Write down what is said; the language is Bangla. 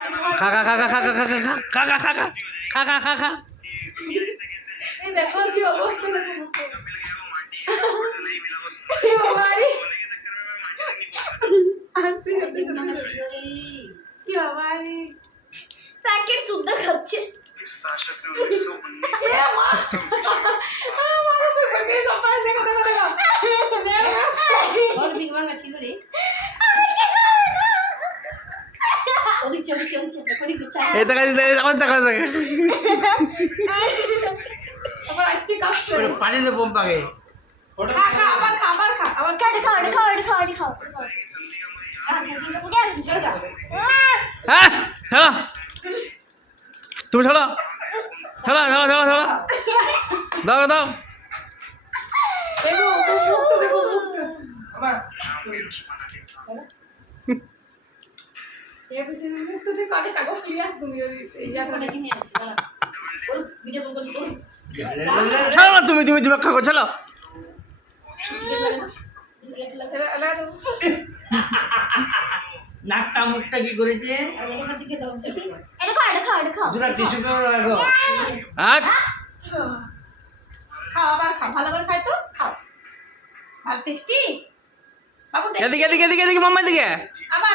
খা খা খা খা খা খা খা খা খা খা খা খা খা খা খা খা এই দেখো কি অবস্থা দেখো কি বাবারি আন্টি হতে শোনা কি বাবারি প্যাকেট সুদ্ধ খাচ্ছে এ মা মা তো কবে সকাল দেখো দেখো দেখো বল বিগ বাংলা ছিল রে ওদিক চদিক চলছে দেখনি বিচার এই দেখা আমার দেখা দেখা আবার আসছে কাজ করে পানি দে বোম পাগে খা খা আবার খা আবার খা আবার খাও হ্যাঁ খেলো তুমি খেলো খেলো খেলো খেলো খেলো দাও দাও দেখো মুখটা দেখো মুখটা এই কিছু মুখটা দেখো আগে কাগজ নিয়ে আস তুমি এই জায়গাটা কিনে আনছি বল বল ভিডিও কল করছি বল চলো না তুমি তুমি রক্ষা করো চলো নাকটা মুখটা কি করেছে দুটা টিস্যু পেপার রাখো আর খাও আবার খাও ভালো করে খাই তো খাও ভালো টেস্টি বাবু এদিকে এদিকে এদিকে এদিকে মাম্মা এদিকে আবার